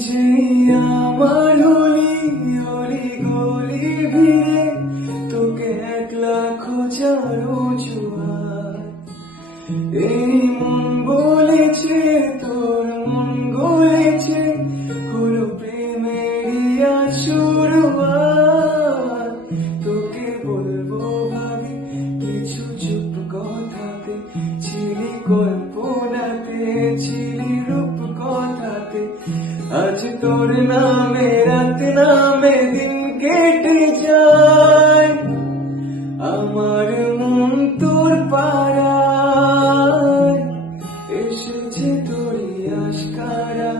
যে আমার হলি অলি গলি ভিড়ে তোকে একলা খোঁজার জুয়ার। এই মন বলেছে তোর মন গলেছে হলো প্রেমেরই শুরুয়াত। তোকে বলবো ভাবি কিছু চুপ কথাতে, ছিলি কল্পনাতে ছিলি রূপ কথাতে। আজ তোর নামে রাত নামে দিন কেটে যায়, আমার মন তোর পাড়ায় এসেছে তোরই আশকারা।